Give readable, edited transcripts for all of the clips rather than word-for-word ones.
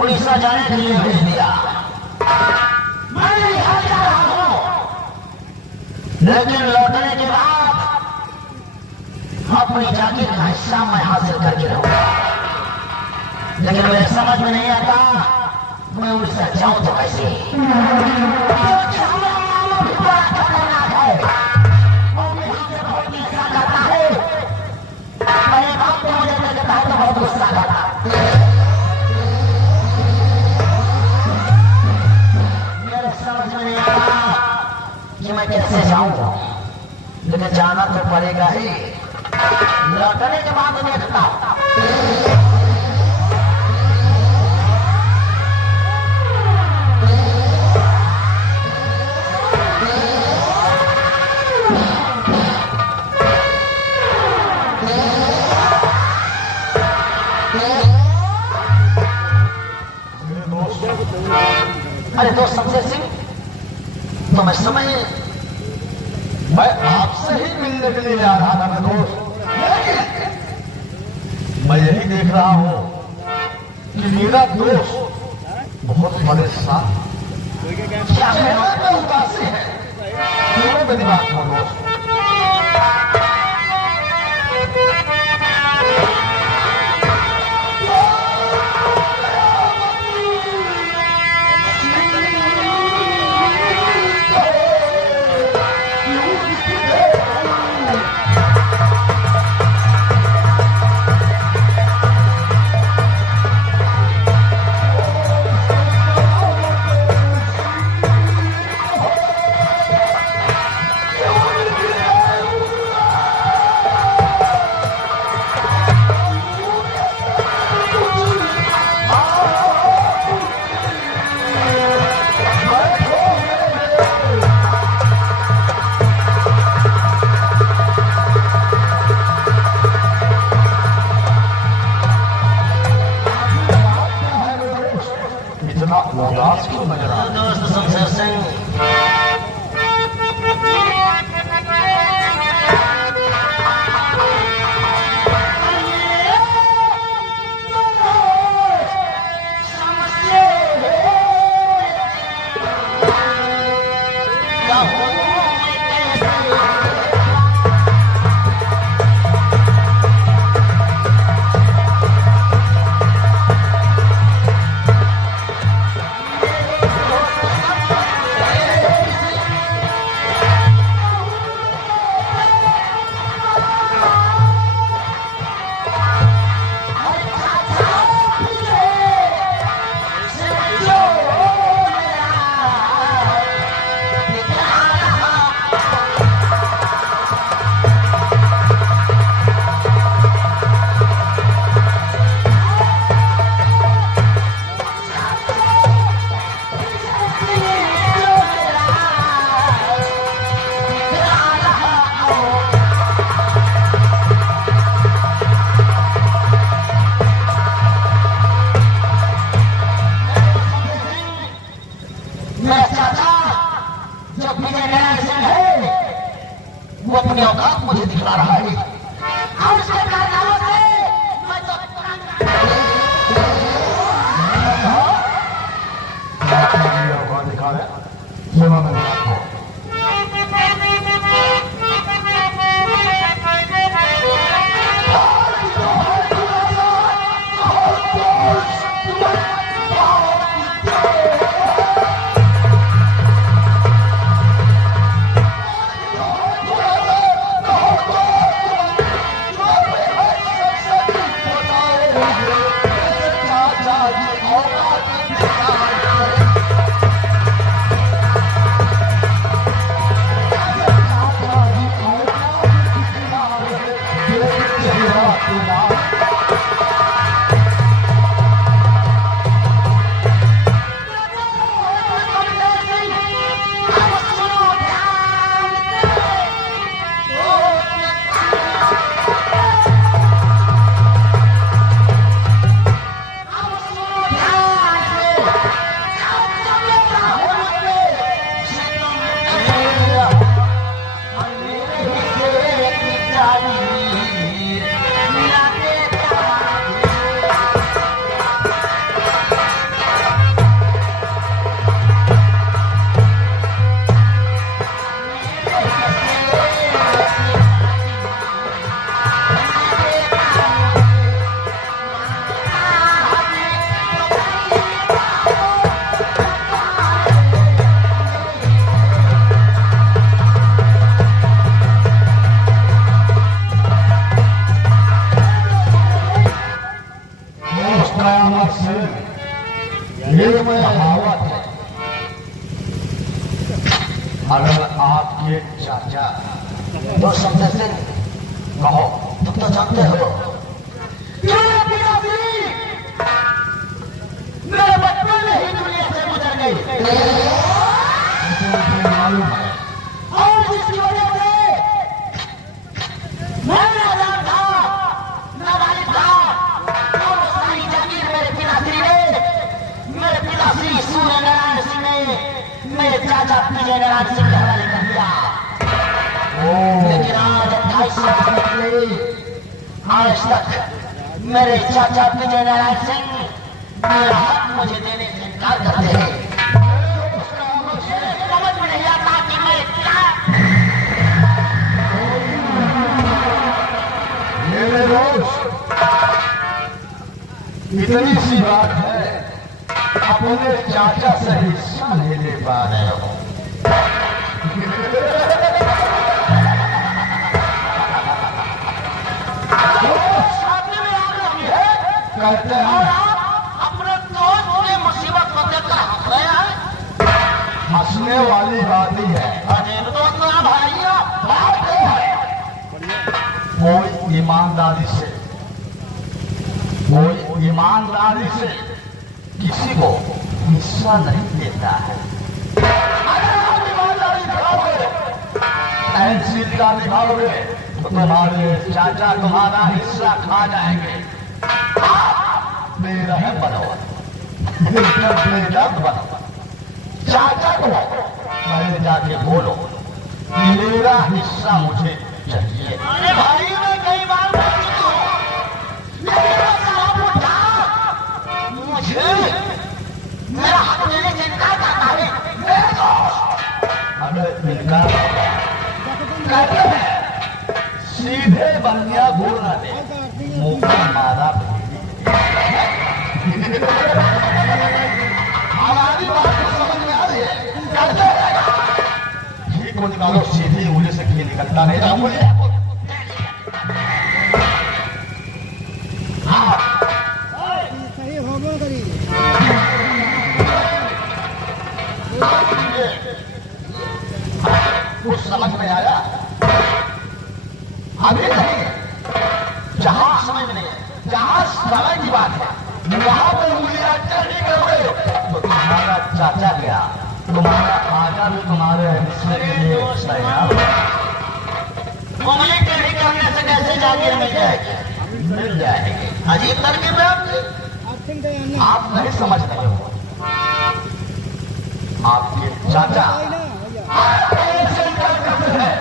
उड़ीसा जाने के लिए भेज दिया। मैं यहाँ जा रहा हूँ, लेकिन लौटने के बाद अपनी जागीर का हिस्सा मैं हासिल करके रहूंगा। लेकिन मेरे समझ में नहीं आता मैं उड़ीसा जाऊं तो कैसे। क्योंकि हमारा नाम भी बड़ा खतरनाक है और यहाँ से बहुत गुस्सा करता है। मेरे बाप को मुझे देखता है तो बहुत गुस्सा करता है। मेरे समझ में नहीं आता कि मैं कैसे जाऊं, लेकिन जाना तो पड़ेगा ही। लौटने के बाद देखता हूं। अरे दोस्त शमशेर सिंह, तो मैं आपसे ही मिलने के लिए आ रहा था मैं दोस्त। मैं यही देख रहा हूं कि मेरा दोस्त बहुत परेशान उदासी है। क्यों मेरी बात को दोस्त? उदास क्यों नजर आ रहा है दोस्त शमशेर सिंह? वो अपने औकात मुझे दिखला रहा है और उसके कारनामों से मैं तो औकात दिखा रहे। सुनो मेरी बात को। ये में कहावत है, अगर आपके चाचा तो शब्द से कहो तुम तो जानते हो मेरे पिताश्री मेरे बचपन में ही दुनिया से गुजर गई मालूम है। और जिसकी वजह से मैं नादान था, नाबालिग था, और वो सारी जागीर मेरे पिताश्री ने, मेरे पिताश्री सूर्य नारायण सिंह ने मेरे चाचा विजय नारायण सिंह के हवाले कर दिया। लेकिन आज 28 साल निकले, आज तक मेरे चाचा विजय नारायण सिंह मेरा हक मुझे देने से इनकार करते हैं। मुझे समझ में नहीं आता कि मैं क्या मेरे दोस्त, इतनी सी बात है, अपने चाचा से हिस्सा नहीं ले पा रहे हो। सामने में आ रही है कहते और हैं आप अपने दोस्त की मुसीबत को देखकर हंस रहे हैं। हंसने वाली बात ही है, अरे दोस्त मेरा भाइयों, बात ये है कोई ईमानदारी से किसी को हिस्सा नहीं देता है। अगर आप ईमानदारी दिखाओगे, तहसीलदार निभाओगे, तो तुम्हारे चाचा तुम्हारा हिस्सा खा जाएंगे। आप बेरहम बनो, बेदर्द बनो, चाचा को पहले जाके बोलो कि मेरा हिस्सा मुझे चाहिए। अरे भाई मैं कई बार बोल चुका हूँ, लेकिन वो साला बुढ़ा मुझे मेरा हक देने से इनकार करता है। मेरे दोस्त अगर इनकार कहते हैं सीधे बनिया बोल रहे, मुंह मारा हमारी बात को समझ में आ रही है। कहते हैं ठीक को निकालो, सीधी उंगली से घी निकलता नहीं था। मुझे सही होबो करी कुछ समझ में आया? अभी नहीं, जहां समझ में नहीं है, जहां समय की बात है, वहां पर उंगलियां टेढ़ी करोगे तो तुम्हारा चाचा गया, तुम्हारा आजा भी तुम्हारे हिस्से के लिए तैयार है। उंगली टेढ़ी करने से कैसे जागीर मिल जाएगी? मिल जाएगी। अजीब तरकीब है आपकी। आर्थिक दयानी आप नहीं समझ रहे हो, आपके चाचा ऐसे इनकार करते हैं,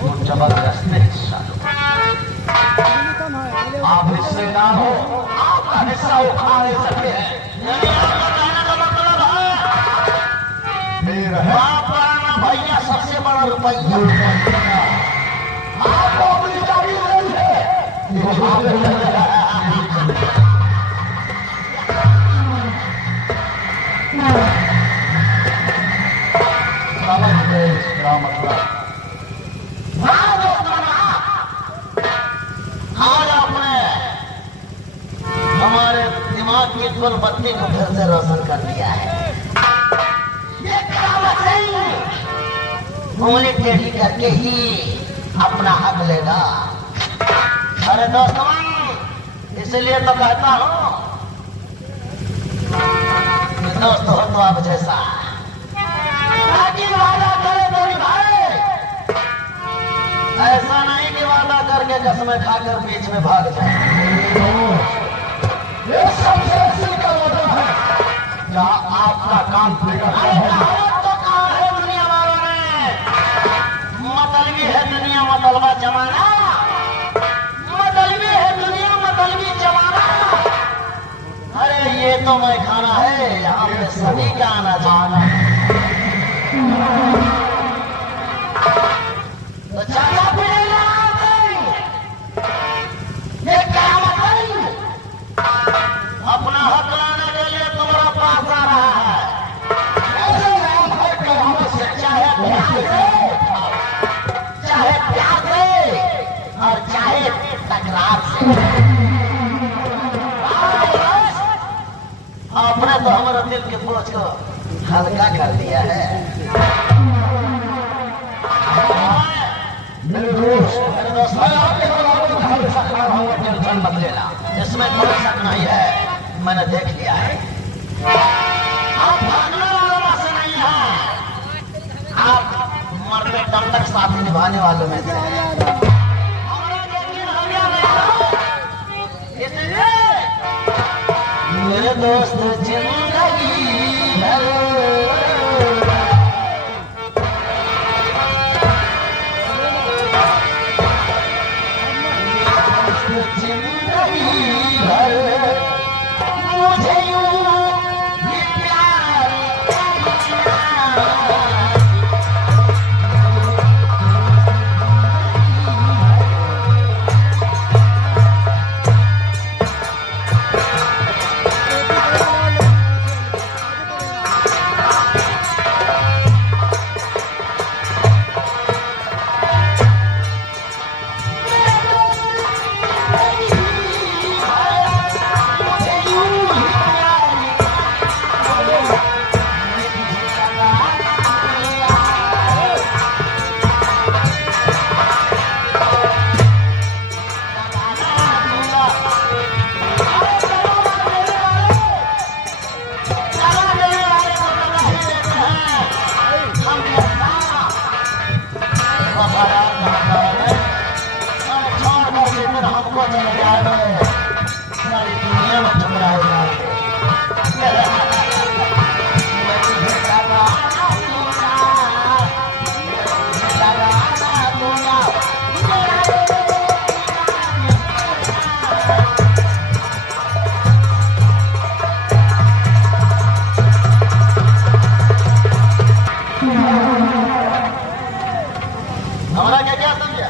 वो जबरदस्ती हिस्सा लो। कम है आप हिस्से ना हो, आपका हिस्सा वो खा नहीं सकते हैं। यानी आपका कहने का मतलब है मेरा है बाप पुराना भैया सबसे बड़ा रुपया। आपको अपनी जागीर नहीं है। समझ गए इसका मतलब? हाँ दोस्तों, आज आपने हमारे दिमाग की कुल बत्ती को फिर से रोशन कर दिया है। ये कहावत नहीं, उंगली टेढ़ी करके ही अपना हक लेगा। अरे दोस्तों, इसलिए तो कहता हूँ कि दोस्त हो तो आप जैसा, ताकि वादा करे तो निभाए। ऐसा नहीं कि वादा करके कसमें खाकर बीच में भाग जाए। ये सबसे असली का वादा है, जहाँ आपका काम बिगड़ अरे है। कहावत तो कहा है दुनिया वालों ने, मतलबी है दुनिया मतलबा जमाना, मतलबी है दुनिया मतलबी जमाना। अरे ये तो मैं खाना है, यहाँ पे सभी का आना जाना। तो चाचा पीने ये कहावत नहीं, अपना हक लाने के लिए तुम्हारा पास आ रहा है। ऐसे नाम है कहावत से, चाहे प्यार से और चाहे तकरार से। आपने तो हमारे दिल के बोझ को हल्का कर दिया है। मेरे दोस्त हमेशा खड़ा रहूंगा, टेंशन मत लेना, इसमें कोई शक नहीं है, मैंने देख लिया है। आप भागने वालों से नहीं हैं, आप मरते दम तक साथ निभाने वालों में से हैं। मेरे दोस्त जिंदगी भर मुझे यूं ही प्यार हमको चले जाए सारी दुनिया में ठुकरा हमारा क्या क्या समझा?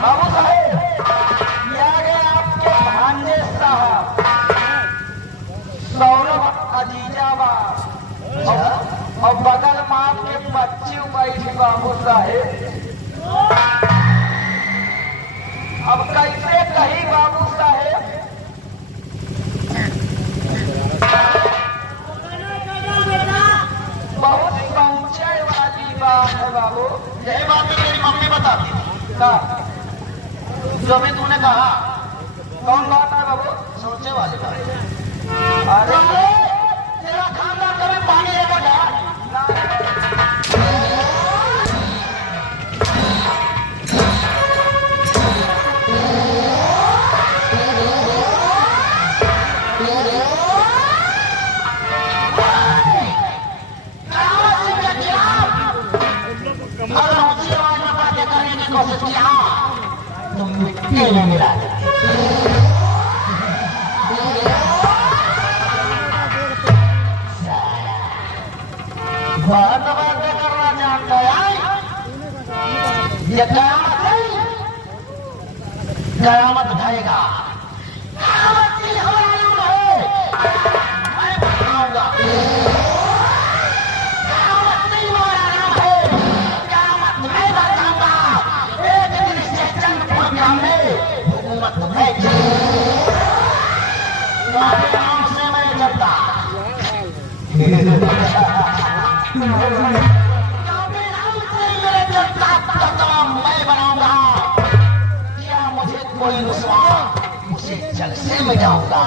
बाबू साहेब, ये आ गए आपके भांजे साहब सौरभ अजीजाबाद, और बगल में आपके बच्चे बैठी बाबू साहेब। अब कैसे कही बाबू साहेब, बहुत संचय वाली बात है बाबू। यही बात तो मेरी मम्मी बताती थी का जो भी तूने कहा। कौन बात है बाबू? सोचे वाली बात। अरे तेरा खानदान कभी पानी लेकर गया? अगर ऊंची आवाज में बातें करने की कोशिश किया तो मिट्टी में मिला बहुत बातें करना जानता है। ये कयामत ढाएगा। कयामत की हमारा नाम है, मैं बताऊंगा। कयामत नहीं हमारा नाम है, कयामत मैं बताऊंगा। एक दिन से चंद्रपुर में हुकूमत है, तुम्हारे नाम से मैं चलता। मेरे नाम से मेरे जनता का काम मैं बनाऊंगा। क्या मुझे कोई रुसवा, उसे जल से मिटाऊंगा।